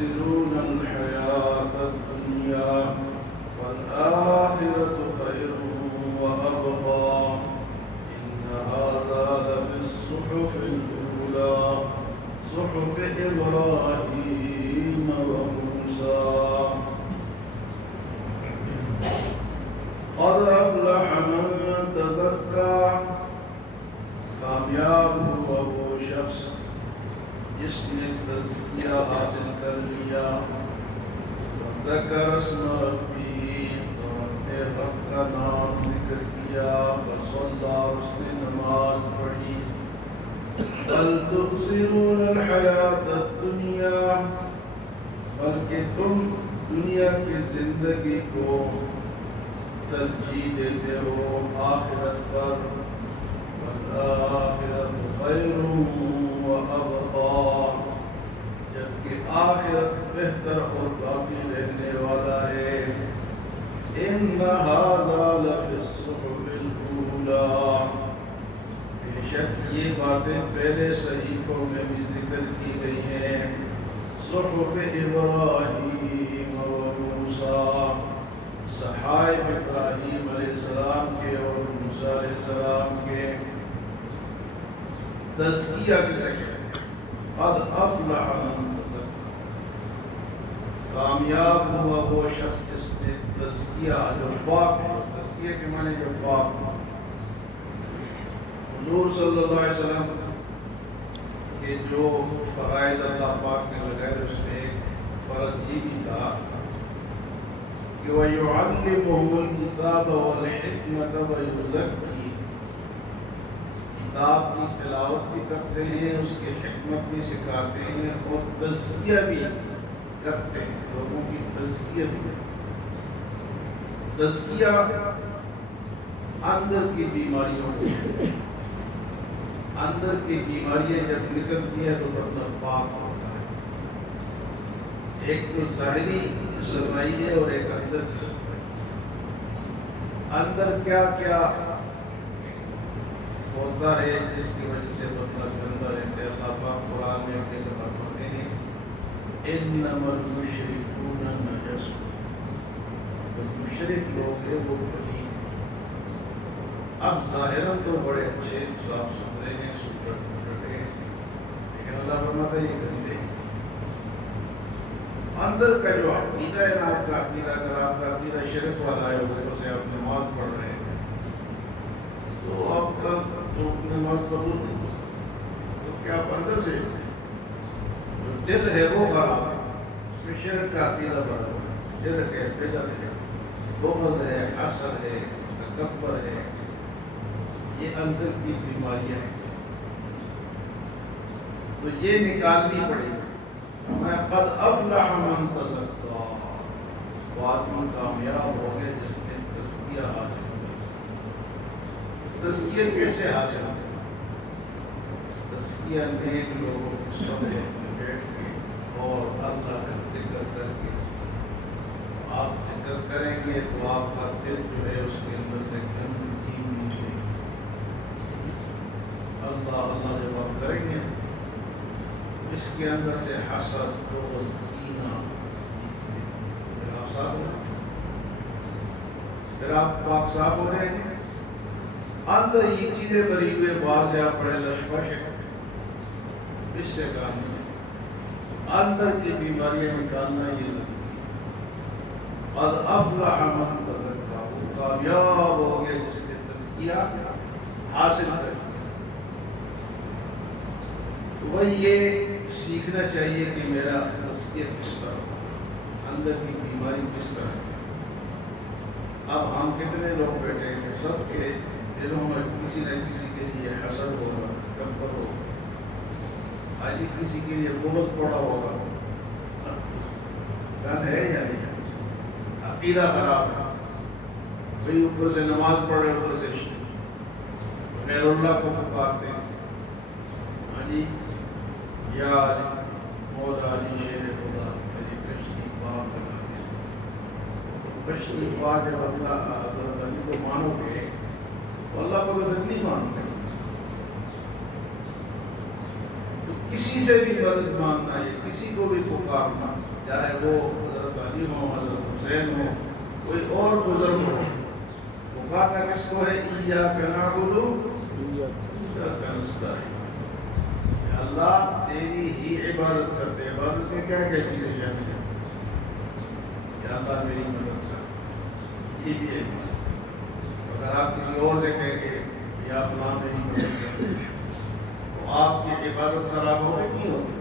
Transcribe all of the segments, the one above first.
تؤثرون الحياة الدنيا والآخرة خير وأبقى إن هذا لفي الصحف الأولى صحف إبراهيم وموسى قد أفلح من تزكى کامیاب ہوا وہ شخص جس نے تزکیہ حاصل کر لیا وذکر اسم ربہ تو اپنے رب کا نام ذکر کیا فصلی اس نے نماز پڑھی بل تؤثرون الحیاۃ الدنیا بلکہ تم دنیا کی زندگی کو ترجیح دیتے ہو آخرت پر والآخرت خیر وابقى جبکہ آخرت بہتر اور باقی رہنے والا ہے ان هذا لفی الصحف الاولى بے شک یہ باتیں پہلے صحیفوں میں بھی ذکر کی گئی ہیں صحف ابراہیم و موسیٰ صحائف ابراہیم علیہ السلام کے اور موسیٰ علیہ السلام کے تزکیہ کسے قد افلح من تزکى کامیاب ہوا وہ شخص جس نے تزکیہ جو پاک ہے تزکیہ کے معنی جو پاک حضور صلی اللہ علیہ وسلم کے جو فرائض اللہ پاک نے لگائے اس میں ایک فرض یہ بھی تھا کہ وَيُعَلِّمُهُمُ الْكِتَابَ وَالْحِكْمَةَ وَيُزَكِّي کتاب کی تلاوت بھی کرتے ہیں اس کے حکمت بھی سکھاتے ہیں اور تزکیہ بھی کرتے ہیں لوگوں کی تزکیہ بھی کرتے ہیں تزکیہ اندر کی بیماریوں کو اندر کی بیماریاں جب نکلتی ہے تو بندہ پاک ہوتا ہے ایک تو ظاہری صفائی ہے اور ایک اندر کی صفائی اندر کیا کیا ہوتا ہے جس کی وجہ سے بندہ گندا رہتا ہے اللہ پاک قرآن میں اپنے جگہ فرماتے ہیں انما المشرکون نجس جو مشرک لوگ ہیں وہ پلید اب ظاہراً تو بڑے اچھے صاف ستھرے ہیں ستھرے ہیں لیکن اللہ فرماتا ہے یہ گندے اندر کا جو عقیدہ ہے نا آپ کا عقیدہ اگر آپ کا عقیدہ شرک والا ہے وہ سے آپ نماز پڑھ رہے ہیں تو آپ کا تو نماز قبول نہیں تو کیا آپ اندر سے جو دل ہے وہ خراب ہے اس میں شرک کا عقیدہ بڑھ رہا ہے شرک ہے بدعت ہے بغض ہے حسد ہے تکبر ہے یہ اندر کی بیماریاں ہیں تو یہ نکالنی پڑے گی میں قد افلح من تزکى وہ آدمی کامیاب ہو گئے جس نے تزکیہ حاصل کیا تزکیہ کیسے حاصل کیا تزکیہ نیک لوگوں کے سامنے بیٹھ کے اور اللہ کا ذکر کر کے آپ ذکر کریں گے تو آپ کا دل جو ہے اس کے اندر سے گندگی نکلے اللہ اللہ جب آپ کریں گے اس کے اندر سے حسد بغض کینہ پھر آپ صاف ہو رہے ہیں پھر آپ پاک صاف ہو رہے ہیں اندر یہ چیزیں بری ہوئے بعض آپ پڑے لشپش ہے اس سے کام نہیں اندر کی بیماریاں نکالنا یہ ضروری قد افلح من تزکى وہ کامیاب ہو گیا جس نے تزکیہ حاصل کر وہ یہ سیکھنا چاہیے کہ میرا تزکیہ کس طرح اندر کی بیماری کس طرح اب ہم کتنے لوگ بیٹھے ہیں سب کے دلوں میں کسی نہ کسی کے لیے حسد ہوگا تکبر ہوگا آج کسی کے لیے بغض پڑا ہوگا گند ہے یا نہیں عقیدہ خراب ہے بھئی اوپر سے نماز پڑھ رہے اوپر سے غیر اللہ کو پکارتے ہیں ہاں جی یا مولا علی شیر خدا میری کشتی پاک بنا دے تو کشتی پاک جب اللہ حضرت علی کو مانو گے تو اللہ کو تو نہیں مانتے تو کسی سے بھی مدد مانگنا ہے، کسی کو بھی پکارنا، چاہے وہ حضرت علی ہو، حضرت حسین ہو، کوئی اور بزرگ ہو، پکارنا کس کو ہے؟ ایاک نعبد و ایاک نستعین۔ اللہ تیری ہی عبادت کرتے ہیں۔ عبادت میں کیا کیا چیزیں شامل ہیں؟ یا اللہ میری مدد کر، یہ بھی ہے۔ اگر آپ کسی اور سے کہیں گے یا فلاں میری مدد کر، تو آپ کی عبادت خراب ہو گئی نہیں ہوگی؟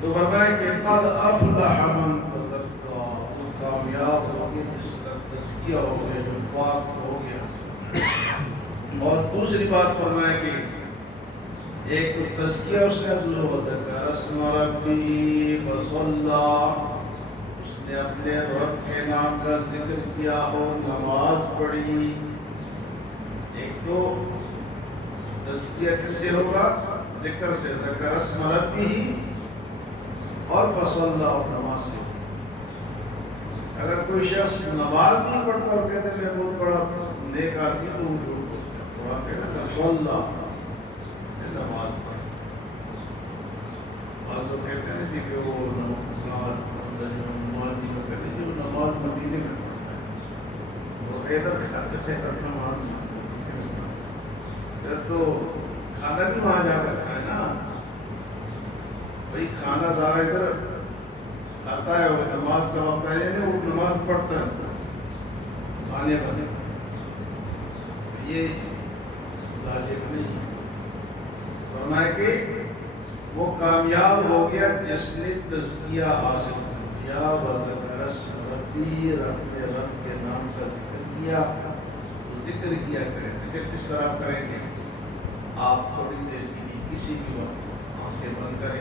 تو فرمایا کہ قد افلح من تزکا، جو کامیاب ہو گیا جس کا تزکیہ ہو گیا، جو پاک ہو گیا۔ اور دوسری بات فرمایا کہ ایک تو تزکیہ اس نے ابزر و ذکر اسم ربی فصلا، اس نے اپنے رب کے نام کا ذکر کیا اور نماز پڑھی۔ ایک تو تزکیہ کس سے ہوگا؟ ذکر سے، ذکر اسم ربی اور فصلا، اور نماز سے۔ اگر کوئی شخص نماز نہیں پڑھتا اور کہتے ہیں میں بہت بڑا نیک آدمی، تو وہ جھوٹ بولتا ہے۔ قرآن کہتا ہے فصلا، نماز پڑھ۔ بعض لوگ کہتے ہیں کہ وہ نماز کہتے ہیں جو نماز مدینے میں پڑھتا ہے، وہ ادھر کھاتے ہیں اور نماز مدینے میں پڑھتا ہے۔ پھر تو کھانا بھی وہاں جا کر کھائے نا، بھائی کھانا سارا ادھر کھاتا ہے اور نماز کا وقت ہے نہیں، وہ نماز پڑھتا ہے کھانے بنے۔ یہ لاجک نہیں ہے۔ فرمایا کہ وہ کامیاب ہو گیا جس نے تزکیہ حاصل کر لیا، وذکر اسم ربی، اپنے رب کے نام کا ذکر کیا۔ ذکر کیا کریں، ذکر کس طرح کریں گے؟ آپ تھوڑی دیر کے لیے کسی بھی وقت آنکھیں بند کریں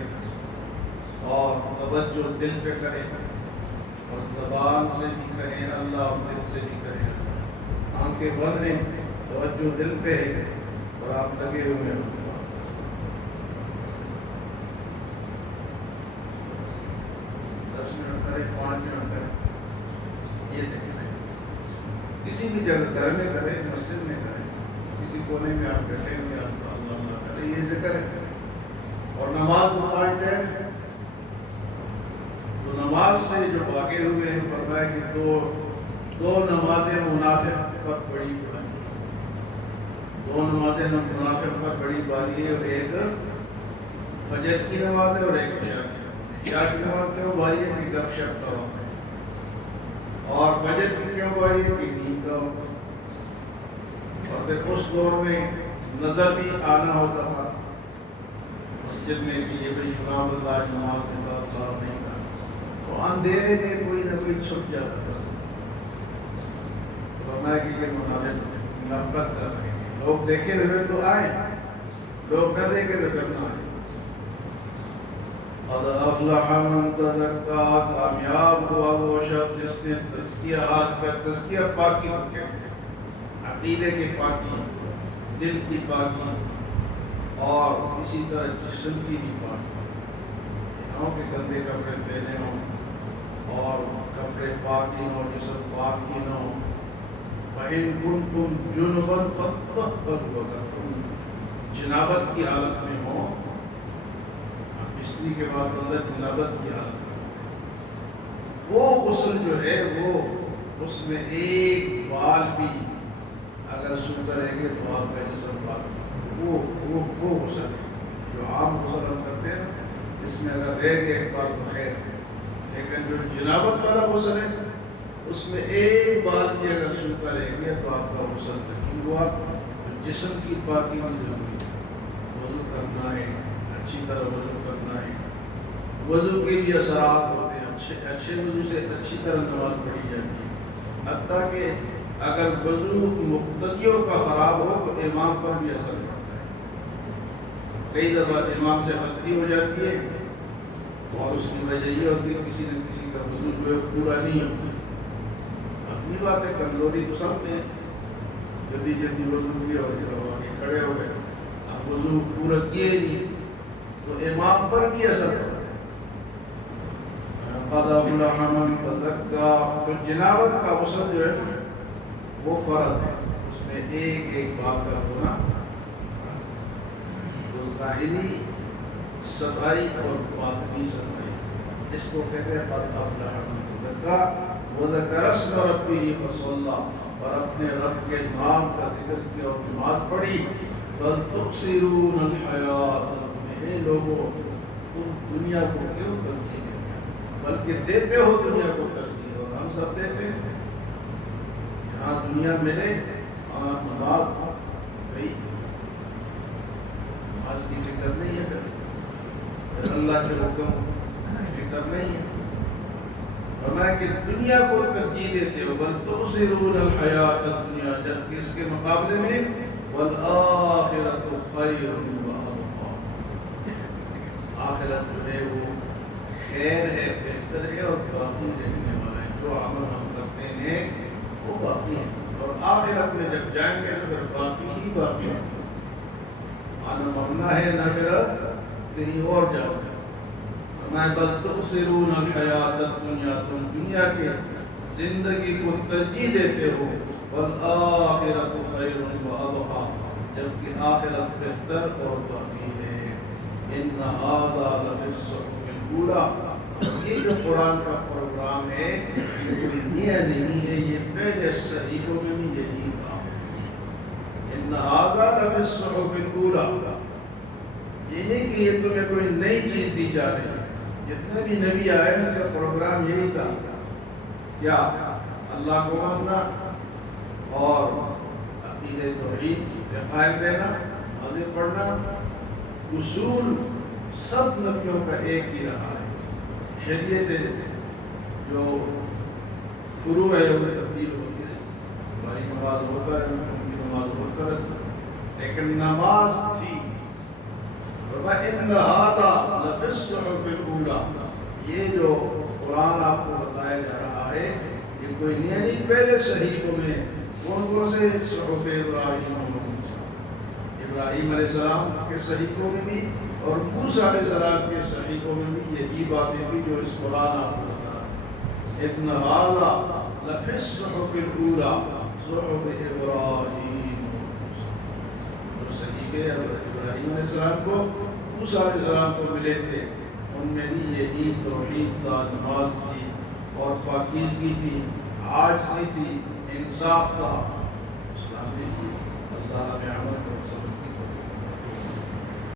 اور توجہ دل پہ کریں، اور زبان سے بھی کہیں اللہ اور دل سے بھی کہیں۔ آنکھیں بند ہیں، توجہ دل پہ ہے اور آپ لگے ہوئے ہیں۔ 10 منٹ کریں، 5 منٹ کریں، یہ ذکر ہے۔ کسی بھی جگہ، گھر میں کریں، مسجد میں کریں، کسی کونے میں آپ بیٹھے ہوئے آپ اللہ اللہ کریں، یہ ذکر ہے۔ اور نماز کو 5 ٹائم، تو نماز سے جو بھاگے ہوئے ہیں، فرمایا کہ دو نمازیں منافق پر بڑی باری، دو نمازیں منافق پر بڑی باری ہے، اور ایک فجر کی نماز ہے اور ایک عشاء کی نماز۔ عشاء کی نماز کیوں باری ہے؟ کہ گپ شپ کا وقت ہے، اور فجر کی کیوں باری ہے؟ کہ نیند کا وقت ہے۔ اور پھر اس دور میں نظر بھی آنا ہوتا تھا مسجد میں کہ یہ بھائی فلاں بندہ آج نماز کے ساتھ کھڑا نہیں تھا، تو اندھیرے میں کوئی نہ کوئی چھپ جاتا تھا۔ فرمایا کہ یہ منافقت کر رہے ہیں، لوگ دیکھے تو تو آئے، لوگ نہ دیکھے تو پھر نہ آئے۔ قد افلح من تزکا، کامیاب ہوا وہ شخص جس نے تزکیہ حاصل کیا۔ تزکیہ پاکی کو کہتے ہیں، عقیدے کی پاکی، دل کی پاکی، اور اسی طرح جسم کی بھی پاکی، نہ کہ گندے کپڑے پہنے ہوں اور کپڑے پاک ہی ہوں، جسم پاک ہی نہ ہو۔ وَإِن كُنتُمْ جُنُبًا فَاطَّهِّرُوا، اگر تم جنابت کی حالت میں ہو، بسلی کے بعد اندر جنابت کی حالت میں، وہ غسل جو ہے وہ اس میں ایک بال بھی اگر سو کریں گے تو آپ کا جسم پاک، وہ غسل ہے جو عام غسل ہم کرتے ہیں، اس میں اگر رہ گئے ایک بار تو خیر ہے، لیکن جو جنابت والا غسل ہے اس میں ایک بال بھی اگر سو کریں گے تو آپ کا غسل نہیں ہوا۔ جسم کی پاکی بھی ضروری ہے، وضو کرنا ہے، اچھی طرح وضو کرنا ہے۔ وضو کے بھی اثرات ہوتے ہیں، اچھے وضو سے اچھی طرح نماز پڑھی جاتی ہے، حتیٰ کہ اگر وضو مقتدیوں کا خراب ہو تو امام پر بھی اثر پڑتا ہے۔ کئی دفعہ امام سے غلطی ہو جاتی ہے اور اس کی وجہ یہ ہوتی ہے کسی نہ کسی کا وضو جو ہے پورا نہیں ہوتا۔ اپنی بات ہے، کمزوری تو سب میں، جلدی جلدی وضو کیا اور آگے کھڑے ہو گئے، اب وضو پورا کیے نہیں تو امام پر بھی اثر پڑتا ہے۔ قد افلح من تزکا، تو جنابت کا غسل جو ہے وہ فرض ہے، اس میں ایک ایک بار کا ہونا۔ تو ظاہری صفائی اور باطنی صفائی، اس کو کہتے ہیں قد افلح من تزکیٰ وذکر اسم ربہ فصلی، اور اپنے رب کے نام کا ذکر کیا اور نماز پڑھی۔ بل تؤثرون الحیات الدنیا، اے لوگوں تم دنیا کو کیوں ترجیح دیتے ہو، بلکہ دیتے ہو دنیا کو ترجیح، اور ہم سب دیتے ہیں جہاں دنیا ملے وہاں نماز بھائی، نماز کی فکر نہیں ہے، پھر اللہ کے حکم فکر نہیں ہے، فرمایا کہ دنیا کو ترجیح دیتے ہو۔ بل تؤثرون الحیات الدنیا، جبکہ اس کے مقابلے میں والآخرۃ خیر وابقیٰ، آخرت جو ہے وہ خیر ہے، بہتر ہے اور باقی رہنے والا ہے۔ جو عمل ہم کرتے ہیں وہ باقی ہے، اور آخرت میں جب جائیں گے تو پھر باقی ہی باقی ہے، آنا مرنا ہے نہ پھر کہیں اور جاؤ گے۔ بل تؤثرون الحیات الدنیا، تم دنیا کے زندگی کو ترجیح دیتے ہو، والآخرۃ خیر وابقیٰ، جبکہ آخرت بہتر اور باقی ہے۔ ان ھذا لفی الصحف الاولی، یہ جو قرآن کا پروگرام ہے یہ کوئی نیا نہیں ہے، یہ پہلے صحیفوں میں بھی یہی تھا۔ ان ھذا لفی الصحف الاولی، یہ نہیں کہ یہ تمہیں کوئی نئی چیز دی جا رہی ہے، جتنے بھی نبی آئے ان کا پروگرام یہی تھا، کیا اللہ کو ماننا اور عقیدہ توحید پہ قائم رہنا، نمازیں پڑھنا، اصول سب نبیوں کا ایک ہی رہا ہے۔ شریعت جو فروع ہے وہ تبدیل ہوتی ہے، ہماری نماز ہوتا ہے، ان کی نماز ہوتا ہے، لیکن نماز تھی۔ وَإِنَّ هَذَا لَفِي الصُّحُفِ الْأُولَى، یہ جو قرآن آپ کو بتایا جا رہا ہے یہ کوئی نیا نہیں، پہلے صحیفوں میں کون سے صحف ابراہیم علیہ السلام کے صحیفوں میں بھی اور موسیٰ علیہ السلام کے صحیفوں میں بھی یہی باتیں تھی جو اس قرآن آپ کو بتا رہا ہے۔ إِنَّ هَذَا لَفِي الصُّحُفِ الْأُولَى صُحُفِ ابراہیم، اور صحیفے ابراہیم علیہ السلام کو موسیٰ علیہ السلام کو ملے تھے، ان میں بھی یہی توحید تھا، نماز تھی اور پاکیزگی تھی، عاجزی تھی، انصاف تھا، اسلام نہیں تھی۔